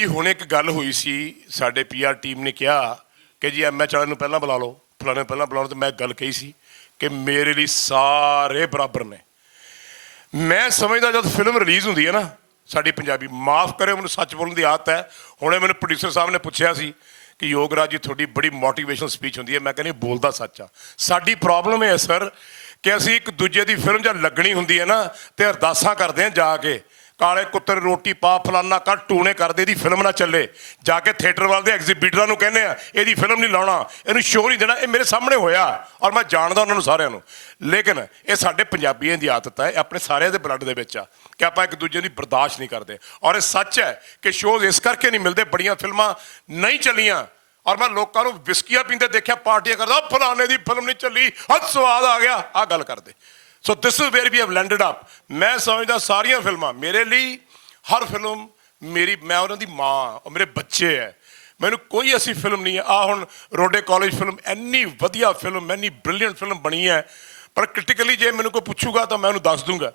ਜੀ, ਹੁਣ ਇੱਕ ਗੱਲ ਹੋਈ ਸੀ, ਸਾਡੇ ਪੀਆਰ ਟੀਮ ਨੇ ਕਿਹਾ ਕਿ ਜੀ ਐਮਐਚ ਵਾਲਿਆਂ ਨੂੰ ਪਹਿਲਾਂ ਬੁਲਾ ਲਓ, ਫਲਾਣੇ ਪਹਿਲਾਂ ਬੁਲਾਉਣ ਲਓ ਤੇ ਮੈਂ ਗੱਲ ਕਹੀ ਸੀ ਕਿ ਮੇਰੇ ਲਈ ਸਾਰੇ ਬਰਾਬਰ ਨੇ। ਮੈਂ ਸਮਝਦਾ ਜਦ ਫਿਲਮ ਰਿਲੀਜ਼ ਹੁੰਦੀ ਹੈ ਨਾ, ਸਾਡੀ ਪੰਜਾਬੀ, ਮਾਫ ਕਰਿਓ, ਮੈਨੂੰ ਸੱਚ ਬੋਲਣ ਦੀ ਆਦਤ ਹੈ। ਹੁਣੇ ਮੈਨੂੰ ਪ੍ਰੋਡਿਊਸਰ ਸਾਹਿਬ ਨੇ ਪੁੱਛਿਆ ਸੀ ਕਿ ਯੋਗਰਾਜ ਜੀ, ਤੁਹਾਡੀ ਬੜੀ ਮੋਟੀਵੇਸ਼ਨਲ ਸਪੀਚ ਹੁੰਦੀ ਹੈ। ਮੈਂ ਕਹਿੰਦੀ ਬੋਲਦਾ ਸੱਚ ਆ। ਸਾਡੀ ਪ੍ਰੋਬਲਮ ਇਹ ਹੈ ਸਰ ਕਿ ਅਸੀਂ ਇੱਕ ਦੂਜੇ ਦੀ ਫਿਲਮ ਜਦ ਲੱਗਣੀ ਹੁੰਦੀ ਹੈ ਨਾ, ਤੇ ਅਰਦਾਸਾਂ ਕਰਦੇ ਹਾਂ ਜਾ ਕੇ। ਕਾਲੇ ਕੁੱਤੇ ਰੋਟੀ ਪਾ, ਫਲਾਨਾ ਕਰ ਟੂਣੇ ਕਰਦੇ ਇਹਦੀ ਫਿਲਮ ਨਾ ਚੱਲੇ। ਜਾ ਕੇ ਥੀਏਟਰ ਵਾਲੇ ਦੇ ਐਗਜ਼ੀਬਿਟਰਾਂ ਨੂੰ ਕਹਿੰਦੇ ਆ, ਇਹਦੀ ਫਿਲਮ ਨਹੀਂ ਲਾਉਣਾ, ਇਹਨੂੰ ਸ਼ੋਅ ਨਹੀਂ ਦੇਣਾ, ਇਹ ਮੇਰੇ ਸਾਹਮਣੇ ਹੋਇਆ ਔਰ ਮੈਂ ਜਾਣਦਾ ਉਹਨਾਂ ਨੂੰ ਸਾਰਿਆਂ ਨੂੰ। ਲੇਕਿਨ ਇਹ ਸਾਡੇ ਪੰਜਾਬੀਆਂ ਦੀ ਆਦਤ ਹੈ ਇਹ ਆਪਣੇ ਸਾਰਿਆਂ ਦੇ ਬਲੱਡ ਦੇ ਵਿੱਚ ਆ ਕਿ ਆਪਾਂ ਇੱਕ ਦੂਜੇ ਦੀ ਬਰਦਾਸ਼ਤ ਨਹੀਂ ਕਰਦੇ। ਔਰ ਇਹ ਸੱਚ ਹੈ ਕਿ ਸ਼ੋਅ ਇਸ ਕਰਕੇ ਨਹੀਂ ਮਿਲਦੇ, ਬੜੀਆਂ ਫਿਲਮਾਂ ਨਹੀਂ ਚੱਲੀਆਂ। ਔਰ ਮੈਂ ਲੋਕਾਂ ਨੂੰ ਵਿਸਕੀਆਂ ਪੀਂਦੇ ਦੇਖਿਆ, ਪਾਰਟੀਆਂ ਕਰਦਾ "ਉਹ ਫਲਾਣੇ ਦੀ ਫਿਲਮ ਨਹੀਂ ਚੱਲੀ ਹੱਦ ਸਵਾਦ ਆ ਗਿਆ। ਆ ਗੱਲ ਕਰਦੇ। So this is where we have landed up ਮੈਂ ਸਮਝਦਾ ਸਾਰੀਆਂ ਫਿਲਮਾਂ ਮੇਰੇ ਲਈ ਹਰ ਫਿਲਮ ਮੇਰੀ ਮੈਂ ਉਹਨਾਂ ਦੀ ਮਾਂ ਉਹ ਮੇਰੇ ਬੱਚੇ ਹੈ ਮੈਨੂੰ ਕੋਈ ਐਸੀ ਫਿਲਮ ਨਹੀਂ ਹੈ ਆ ਹੁਣ ਰੋਡੇ ਕਾਲਜ ਫਿਲਮ ਇੰਨੀ ਵਧੀਆ ਫਿਲਮ ਇੰਨੀ ਬ੍ਰਿਲੀਅੰਟ ਫਿਲਮ ਬਣੀ ਹੈ ਪਰ ਕ੍ਰਿਟੀਕਲੀ ਜੇ ਮੈਨੂੰ ਕੋਈ ਪੁੱਛੂਗਾ ਤਾਂ ਮੈਂ ਉਹਨੂੰ ਦੱਸ ਦੂੰਗਾ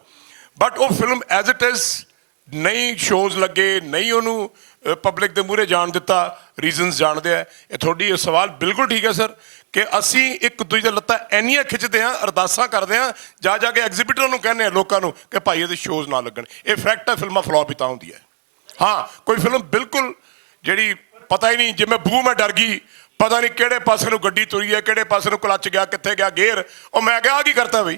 ਬਟ ਉਹ ਫਿਲਮ ਐਜ਼ ਇਟ ਇਜ਼ ਨਹੀਂ ਸ਼ੋਜ਼ ਲੱਗੇ ਨਹੀਂ ਉਹਨੂੰ ਪਬਲਿਕ ਦੇ ਮੂਹਰੇ ਜਾਣ ਦਿੱਤਾ ਰੀਜ਼ਨਸ ਜਾਣਦੇ ਆ ਇਹ ਤੁਹਾਡੀ ਇਹ ਸਵਾਲ ਬਿਲਕੁਲ ਠੀਕ ਹੈ ਸਰ ਕਿ ਅਸੀਂ ਇੱਕ ਦੂਜੇ ਦੇ ਲੱਤਾਂ ਐਨੀਆਂ ਖਿੱਚਦੇ ਆ ਅਰਦਾਸਾਂ ਕਰਦੇ ਆ ਜਾ ਜਾ ਕੇ ਐਗਜੀਬਿਟਰਾਂ ਨੂੰ ਕਹਿੰਦੇ ਆ ਲੋਕਾਂ ਨੂੰ ਕਿ ਭਾਈ ਇਹਦੇ ਸ਼ੋਜ਼ ਨਾ ਲੱਗਣ। ਇਹ ਫੈਕਟ ਹੈ, ਫਿਲਮਾਂ ਫਲॉप ਹੀ ਤਾਂ ਹੁੰਦੀ ਹੈ। ਹਾਂ, ਕੋਈ ਫਿਲਮ ਬਿਲਕੁਲ ਜਿਹੜੀ ਪਤਾ ਹੀ ਨਹੀਂ, ਜਿਵੇਂ ਬੂ ਮੈਂ ਡਰ ਗਈ। ਪਤਾ ਨਹੀਂ ਕਿਹੜੇ ਪਾਸੇ ਨੂੰ ਗੱਡੀ ਤੁਰੀ ਹੈ, ਕਿਹੜੇ ਪਾਸੇ ਨੂੰ ਕਲੱਚ ਗਿਆ, ਕਿੱਥੇ ਗਿਆ, ਗੇਅਰ। ਉਹ ਮੈਂ ਕਿਹਾ ਆ ਕੀ ਕਰਤਾ ਬਈ?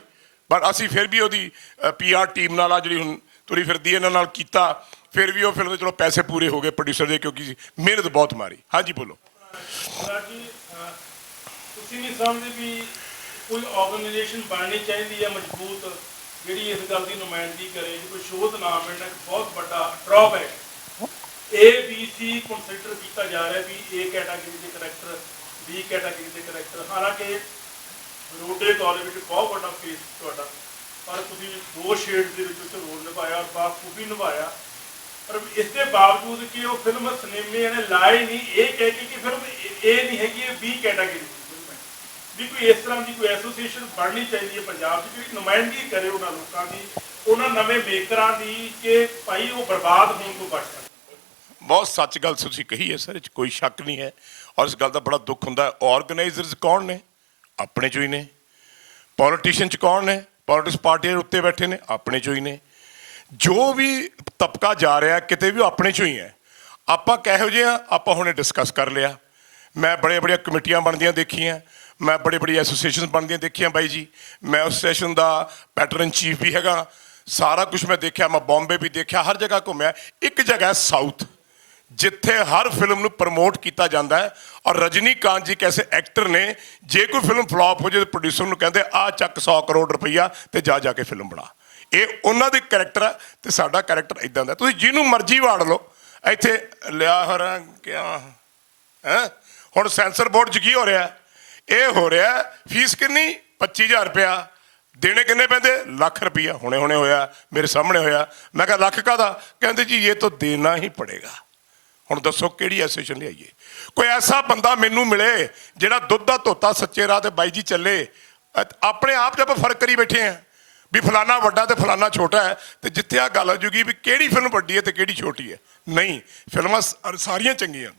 ਪਰ ਅਸੀਂ ਫਿਰ ਵੀ ਉਹਦੀ ਪੀਆਰ ਟੀਮ ਨਾਲ ਆ ਜਿਹੜੀ ਹੁਣ ਤੁਰੀ ਫਿਰਦੀ ਇਹਨਾਂ ਨਾਲ ਕੀਤਾ। ਫਿਰ ਵੀ ਉਹ ਫਿਲਮ ਦੇ ਚਲੋ ਪੈਸੇ ਪੂਰੇ ਹੋ ਗਏ ਪ੍ਰੋਡਿਊਸਰ ਦੇ, ਕਿਉਂਕਿ ਮਿਹਨਤ ਬਹੁਤ ਮਾਰੀ। ਹਾਂਜੀ, ਬੋਲੋ। ਰਾਜੀ ਤੁਸੀਂ ਨਹੀਂ ਸਮਝਦੇ ਵੀ ਕੋਈ ਆਰਗੇਨਾਈਜੇਸ਼ਨ ਬਣਨੀ ਚਾਹੀਦੀ ਹੈ ਮਜ਼ਬੂਤ, ਜਿਹੜੀ ਇਸ ਗੱਲ ਦੀ ਨੁਮਾਇੰਦਗੀ ਕਰੇ ਕੋਈ ਸ਼ੋਧ ਨਾ ਮਿਲਣਾ ਇੱਕ ਬਹੁਤ ਵੱਡਾ drawback A B C consider ਕੀਤਾ ਜਾ ਰਿਹਾ ਵੀ ਏ ਕੈਟਾਗਰੀ ਦੇ ਕਰੈਕਟਰ ਬੀ ਕੈਟਾਗਰੀ ਦੇ ਕਰੈਕਟਰ ਹਾਲਾਂਕਿ ਰੋਡੇ ਕਾਲਜ ਵਿੱਚ ਬਹੁਤ ਵੱਡਾ ਫੇਸ ਤੁਹਾਡਾ, ਪਰ ਤੁਸੀਂ ਦੋ ਸ਼ੇਡ ਦੇ ਵਿੱਚ ਉੱਥੇ ਰੋਲ ਨਿਭਾਇਆ ਔਰ ਬਾਖੂਬੀ ਨਿਭਾਇਆ। ਪਰ ਇਸ ਦੇ ਬਾਵਜੂਦ ਕਿ ਉਹ ਫਿਲਮ ਸਿਨੇਮੇ ਨੇ ਲਾਏ ਨਹੀਂ, ਇਹ ਕਹਿ ਕੇ ਕਿ ਫਿਲਮ ਇਹ ਨਹੀਂ ਹੈਗੀ, ਇਹ ਬੀ ਕੈਟਾਗਰੀ ਵੀ ਕੋਈ ਇਸ ਤਰ੍ਹਾਂ ਦੀ ਕੋਈ ਐਸੋਸੀਏਸ਼ਨ ਬਣਨੀ ਚਾਹੀਦੀ ਹੈ ਪੰਜਾਬ 'ਚ, ਜਿਹੜੀ ਨੁਮਾਇੰਦਗੀ ਕਰੇ ਉਹਨਾਂ ਲੋਕਾਂ ਦੀ, ਉਹਨਾਂ ਨਵੇਂ ਮੇਕਰਾਂ ਦੀ ਕਿ ਭਾਈ ਉਹ ਬਰਬਾਦ ਹੋਣ ਤੋਂ ਬਚ ਸਕਣ। ਬਹੁਤ ਸੱਚ ਗੱਲ ਤੁਸੀਂ ਕਹੀ ਹੈ ਸਰ, ਇਹ 'ਚ ਕੋਈ ਸ਼ੱਕ ਨਹੀਂ ਹੈ। ਔਰ ਇਸ ਗੱਲ ਦਾ ਬੜਾ ਦੁੱਖ ਹੁੰਦਾ ਹੈ। ਆਰਗੇਨਾਈਜ਼ਰਸ ਕੌਣ ਨੇ? ਆਪਣੇ ਚੋਂ ਹੀ ਨੇ। ਪੋਲੀਟੀਸ਼ੀਅਨ ਚ ਕੌਣ ਨੇ? ਪੋਲਿਟਿਕਸ ਪਾਰਟੀ ਦੇ ਉੱਤੇ ਬੈਠੇ ਨੇ, ਆਪਣੇ ਚੋਂ ਹੀ ਨੇ। ਜੋ ਵੀ ਤਬਕਾ ਜਾ ਰਿਹਾ, ਕਿਤੇ ਵੀ ਉਹ ਆਪਣੇ ਚੋਂ ਹੀ ਹੈ। ਆਪਾਂ ਕਿਹੋ ਜਿਹੇ ਆ? ਆਪਾਂ ਹੁਣੇ ਡਿਸਕਸ ਕਰ ਲਿਆ। ਮੈਂ ਬੜੇ ਬੜੀਆਂ ਕਮੇਟੀਆਂ ਬਣਦੀਆਂ ਦੇਖੀਆਂ। ਮੈਂ ਬੜੇ ਬੜੀ ਐਸੋਸੀਏਸ਼ਨਸ ਬਣਦੀਆਂ ਦੇਖੀਆਂ ਬਾਈ ਜੀ। ਮੈਂ ਉਸ ਸੈਸ਼ਨ ਦਾ ਪੈਟਰਨ ਚੀਫ ਵੀ ਹੈਗਾ। ਸਾਰਾ ਕੁਝ ਮੈਂ ਦੇਖਿਆ, ਮੈਂ ਬੰਬੇ ਵੀ ਦੇਖਿਆ, ਹਰ ਜਗ੍ਹਾ ਘੁੰਮਿਆ। ਇੱਕ ਜਗ੍ਹਾ ਹੈ ਸਾਊਥ ਜਿੱਥੇ ਹਰ ਫਿਲਮ ਨੂੰ ਪ੍ਰਮੋਟ ਕੀਤਾ ਜਾਂਦਾ ਹੈ। ਔਰ ਰਜਨੀਕਾਂਤ ਜੀ ਕੈਸੇ ਐਕਟਰ ਨੇ, ਜੇ ਕੋਈ ਫਿਲਮ ਫਲॉप ਹੋ ਜਾਏ ਤਾਂ ਪ੍ਰੋਡਿਊਸਰ ਨੂੰ ਕਹਿੰਦੇ, ਆ ਚੱਕ 100 ਕਰੋੜ ਰੁਪਈਆ ਤੇ ਜਾ ਜਾ ਕੇ ਫਿਲਮ ਬਣਾ। ਇਹ ਉਹਨਾਂ ਦੇ ਕੈਰੈਕਟਰ ਹੈ ਤੇ ਸਾਡਾ ਕੈਰੈਕਟਰ ਇਦਾਂ ਦਾ ਤੁਸੀਂ ਜਿਹਨੂੰ ਮਰਜ਼ੀ ਵਾੜ ਲਓ। ਇੱਥੇ ਲਿਆ ਹਰਾਂ ਕਿਆ? ਹੈ? ਹੁਣ ਸੈਂਸਰ ਬੋਰਡ 'ਚ ਕੀ ਹੋ ਰਿਹਾ? ਇਹ ਹੋ ਰਿਹਾ ਫੀਸ ਕਿੰਨੀ? 25000 ਰੁਪਇਆ। ਦੇਣੇ ਕਿੰਨੇ ਪੈਂਦੇ? ਲੱਖ ਰੁਪਇਆ। ਹੁਣੇ ਹੁਣੇ ਹੋਇਆ। ਮੇਰੇ ਸਾਹਮਣੇ ਹੋਇਆ। ਮੈਂ ਕਿਹਾ, ਲੱਖ ਕਾਦਾ ਕਹਿੰਦੇ ਜੀ, ਇਹ ਤਾਂ ਦੇਣਾ ਹੀ ਪੜੇਗਾ। ਹੁਣ ਦੱਸੋ, ਕਿਹੜੀ ਐਸੋਸੀਏਸ਼ਨ ਲਿਆਈਏ? ਕੋਈ ਐਸਾ ਬੰਦਾ ਮੈਨੂੰ ਮਿਲੇ ਜਿਹੜਾ ਦੁੱਧ ਦਾ ਧੋਤਾ ਸੱਚੇ ਰਾਹ ਤੇ ਬਾਈ ਜੀ ਚੱਲੇ। ਆਪਣੇ ਆਪ 'ਚ ਆਪਾਂ ਫ਼ਰਕ ਕਰੀ ਬੈਠੇ ਆ ਵੀ ਫਲਾਨਾ ਵੱਡਾ ਤੇ ਫਲਾਨਾ ਛੋਟਾ ਹੈ ਤੇ ਜਿੱਥੇ ਆ ਗੱਲ ਹੋ ਜੂਗੀ ਵੀ ਕਿਹੜੀ ਫਿਲਮ ਵੱਡੀ ਹੈ ਤੇ ਕਿਹੜੀ ਛੋਟੀ ਹੈ। ਨਹੀਂ, ਫਿਲਮਾਂ ਸਾਰੀਆਂ ਚੰਗੀਆਂ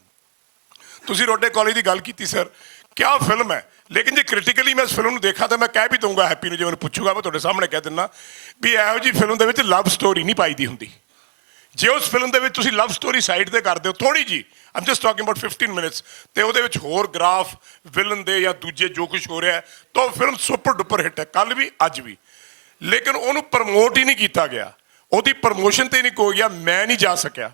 ਤੁਸੀਂ ਰੋਡੇ ਕਾਲਜ ਦੀ ਗੱਲ ਕੀਤੀ ਸਰ ਕਿਆ ਫਿਲਮ ਹੈ? ਲੇਕਿਨ ਜੇ ਕ੍ਰਿਟੀਕਲੀ ਮੈਂ ਇਸ ਫਿਲਮ ਨੂੰ ਦੇਖਾਂ ਤਾਂ ਮੈਂ ਕਹਿ ਵੀ ਦਊਂਗਾ ਹੈਪੀ ਨੂੰ, ਜੇ ਮੈਨੂੰ ਪੁੱਛੂਗਾ, ਮੈਂ ਤੁਹਾਡੇ ਸਾਹਮਣੇ ਕਹਿ ਦਿੰਦਾ ਵੀ ਇਹੋ ਜੀ ਫਿਲਮ ਦੇ ਵਿੱਚ ਲਵ ਸਟੋਰੀ ਨਹੀਂ ਪਾਈ ਦੀ ਹੁੰਦੀ। ਜੇ ਉਸ ਫਿਲਮ ਦੇ ਵਿੱਚ ਤੁਸੀਂ ਲਵ ਸਟੋਰੀ ਸਾਈਡ ਤੇ ਕਰਦੇ ਹੋ ਥੋੜੀ ਜੀ I'm just talking about 15 minutes ਤੇ ਉਹਦੇ ਵਿੱਚ ਹੋਰ ਗ੍ਰਾਫ ਵਿਲਨ ਦੇ ਜਾਂ ਦੂਜੇ ਜੋ ਕੁਝ ਹੋ ਰਿਹਾ ਤਾਂ ਉਹ ਫਿਲਮ ਸੁਪਰ ਡੁਪਰ ਹਿੱਟ ਹੈ ਕੱਲ ਵੀ, ਅੱਜ ਵੀ। ਲੇਕਿਨ ਉਹਨੂੰ ਪ੍ਰਮੋਟ ਹੀ ਨਹੀਂ ਕੀਤਾ ਗਿਆ। ਉਹਦੀ ਪ੍ਰਮੋਸ਼ਨ ਤੇ ਨਹੀਂ ਕੋਈ ਗਿਆ, ਮੈਂ ਨਹੀਂ ਜਾ ਸਕਿਆ।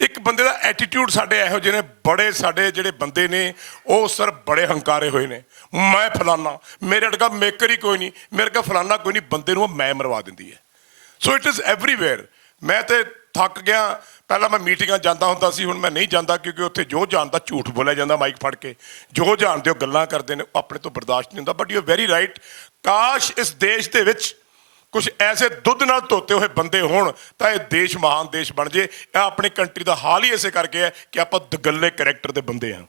ਇੱਕ ਬੰਦੇ ਦਾ ਐਟੀਟਿਊਡ ਸਾਡੇ ਇਹੋ ਜਿਹੇ ਨੇ, ਬੜੇ ਸਾਡੇ ਜਿਹੜੇ ਬੰਦੇ ਨੇ, ਉਹ ਸਰ ਬੜੇ ਹੰਕਾਰੇ ਹੋਏ ਨੇ। ਮੈਂ ਫਲਾਨਾ, ਮੇਰੇ ਅੜਗਾ ਮੇਕਰ ਹੀ ਕੋਈ ਨਹੀਂ, ਮੇਰੇ ਕਾ ਫਲਾਨਾ ਕੋਈ ਨਹੀਂ, ਬੰਦੇ ਨੂੰ ਉਹ ਮੈਂ ਮਰਵਾ ਦਿੰਦੀ ਹੈ। ਸੋ ਇਟ ਇਜ਼ ਐਵਰੀਵੇਅਰ ਮੈਂ ਤੇ ਥੱਕ ਗਿਆ, ਪਹਿਲਾਂ ਮੈਂ ਮੀਟਿੰਗਾਂ ਜਾਂਦਾ ਹੁੰਦਾ ਸੀ, ਹੁਣ ਮੈਂ ਨਹੀਂ ਜਾਂਦਾ, ਕਿਉਂਕਿ ਉੱਥੇ ਜੋ ਜਾਣਦਾ ਝੂਠ ਬੋਲਿਆ ਜਾਂਦਾ ਮਾਈਕ ਫੜ ਕੇ, ਜੋ ਜਾਣਦੇ ਉਹ ਗੱਲਾਂ ਕਰਦੇ ਨੇ, ਉਹ ਆਪਣੇ ਤੋਂ ਬਰਦਾਸ਼ਤ ਨਹੀਂ ਹੁੰਦਾ ਬਟ ਯੂ ਵੈਰੀ ਰਾਈਟ ਕਾਸ਼ ਇਸ ਦੇਸ਼ ਦੇ ਵਿੱਚ ਕੁਝ ਐਸੇ ਦੁੱਧ ਨਾਲ ਧੋਤੇ ਹੋਏ ਬੰਦੇ ਹੋਣ ਤਾਂ ਇਹ ਦੇਸ਼ ਮਹਾਨ ਦੇਸ਼ ਬਣ ਜੇ। ਇਹ ਆਪਣੀ ਕੰਟਰੀ ਦਾ ਹਾਲ ਹੀ ਐਸੇ ਕਰਕੇ ਹੈ ਕਿ ਆਪਾਂ ਦਗੱਲੇ ਕੈਰੈਕਟਰ ਦੇ ਬੰਦੇ ਹਾਂ।